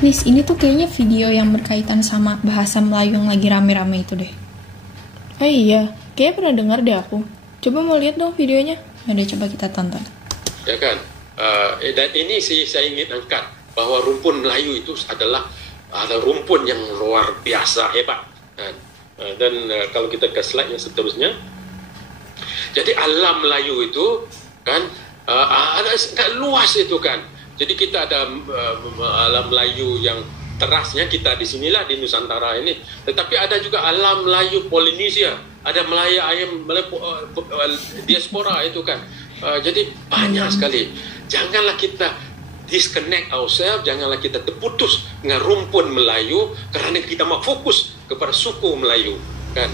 Nis, ini tuh kayaknya video yang berkaitan sama bahasa Melayu yang lagi rame-rame itu deh. Oh iya, kayaknya pernah dengar deh aku. Coba mau lihat dong videonya. Udah, coba kita tonton. Ya kan? Dan ini sih saya ingin angkat bahwa rumpun Melayu itu adalah rumpun yang luar biasa hebat. Dan kalau kita ke slide yang seterusnya, jadi alam Melayu itu kan ada luas itu kan. Jadi kita ada alam Melayu yang terasnya kita di sinilah di Nusantara ini. Tetapi ada juga alam Melayu Polinesia, ada Melayu ayam diaspora itu kan. Jadi banyak sekali. Janganlah kita disconnect ourselves, janganlah kita terputus dengan rumpun Melayu kerana kita mau fokus kepada suku Melayu kan.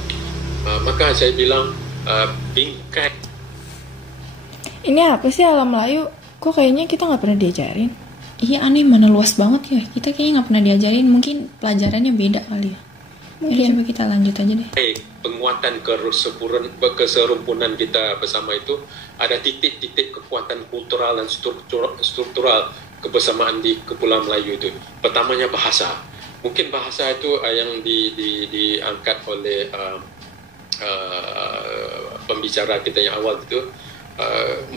Maka saya bilang bingkai. Ini apa sih alam Melayu? Kok kayaknya kita nggak pernah diajarin? Iya, aneh, mana luas banget ya. Kita kayaknya nggak pernah diajarin. Mungkin pelajarannya beda kali ya. Mungkin. Coba kita lanjut aja deh. Penguatan keserumpunan kita bersama itu ada titik-titik kekuatan kultural dan struktural kebersamaan di Kepulauan Melayu itu. Pertamanya bahasa. Mungkin bahasa itu yang diangkat oleh pembicara kita yang awal itu.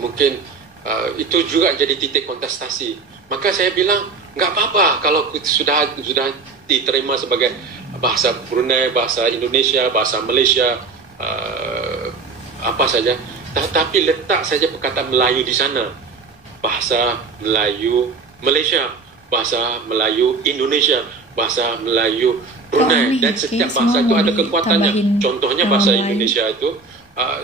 Mungkin itu juga jadi titik kontestasi. Maka saya bilang nggak apa-apa kalau sudah diterima sebagai bahasa Brunei, bahasa Indonesia, bahasa Malaysia, apa saja. Tapi letak saja perkataan Melayu di sana. Bahasa Melayu Malaysia, bahasa Melayu Indonesia, bahasa Melayu Brunei. Dan setiap bahasa itu ada kekuatannya. Contohnya bahasa Indonesia itu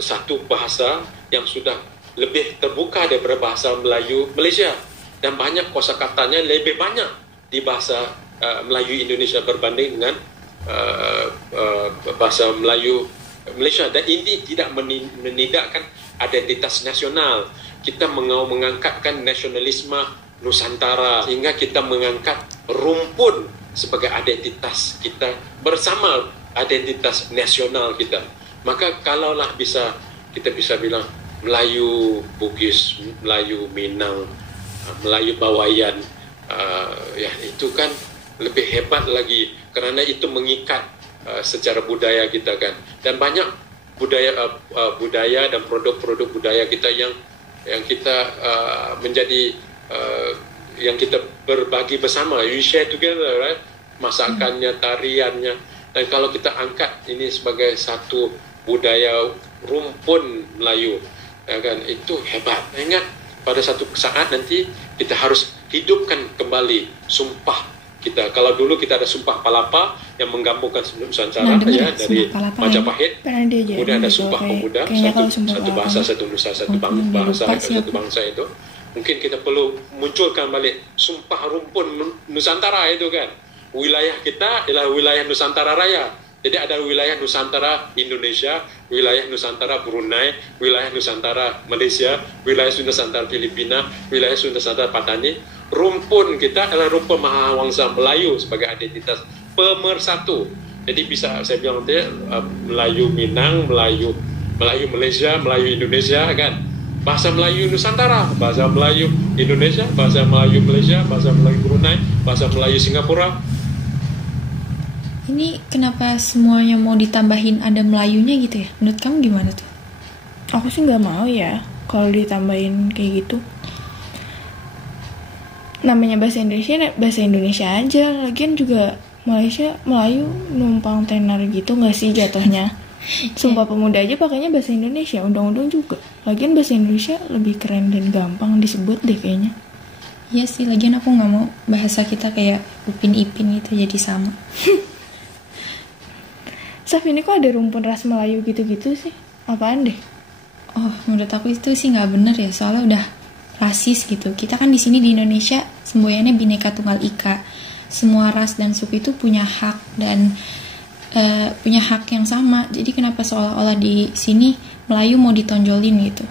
satu bahasa yang sudah lebih terbuka daripada bahasa Melayu Malaysia, dan banyak kosakatanya lebih banyak di bahasa Melayu Indonesia berbanding dengan bahasa Melayu Malaysia. Dan ini tidak menidakkan identitas nasional. Kita mengangkatkan nasionalisme Nusantara, sehingga kita mengangkat rumpun sebagai identitas kita bersama, identitas nasional kita. Maka kalaulah kita bisa bilang Melayu Bugis, Melayu Minang, Melayu Bawayan, ya itu kan lebih hebat lagi kerana itu mengikat secara budaya kita kan. Dan banyak budaya dan produk-produk budaya kita yang kita menjadi yang kita berbagi bersama. You share together, right? Masakannya, tariannya. Dan kalau kita angkat ini sebagai satu budaya rumpun Melayu, ya kan, itu hebat. Ingat, pada satu saat nanti kita harus hidupkan kembali sumpah kita. Kalau dulu kita ada sumpah Palapa yang menggabungkan Nusantara ya, dari Majapahit. Kemudian ada sumpah pemuda, satu bahasa, satu nusa, satu bangsa itu. Mungkin kita perlu munculkan balik sumpah rumpun Nusantara itu kan. Wilayah kita adalah wilayah Nusantara Raya. Jadi ada wilayah Nusantara Indonesia, wilayah Nusantara Brunei, wilayah Nusantara Malaysia, wilayah Nusantara Filipina, wilayah Nusantara Patani. Rumpun kita adalah rumpun Mahawangsa Melayu sebagai identitas pemersatu. Jadi bisa saya bilang Melayu Minang, Melayu Malaysia, Melayu Indonesia kan. Bahasa Melayu Nusantara, bahasa Melayu Indonesia, bahasa Melayu Malaysia, bahasa Melayu Brunei, bahasa Melayu Singapura. Ini kenapa semuanya mau ditambahin ada Melayunya gitu ya? Menurut kamu gimana tuh? Aku sih nggak mau ya kalau ditambahin kayak gitu. Namanya bahasa Indonesia aja. Lagian juga Melayu numpang tenar gitu nggak sih jatuhnya? Sumpah Pemuda aja pakainya bahasa Indonesia, undang-undang juga. Lagian bahasa Indonesia lebih keren dan gampang disebut deh kayaknya. Iya sih, lagian aku nggak mau bahasa kita kayak Upin Ipin gitu jadi sama. Saf, ini kok ada rumpun ras Melayu gitu-gitu sih? Apaan deh? Oh, menurut aku itu sih nggak bener ya, soalnya udah rasis gitu. Kita kan di sini di Indonesia semboyannya Bhinneka Tunggal Ika. Semua ras dan suku itu punya hak dan punya hak yang sama. Jadi kenapa seolah-olah di sini Melayu mau ditonjolin gitu?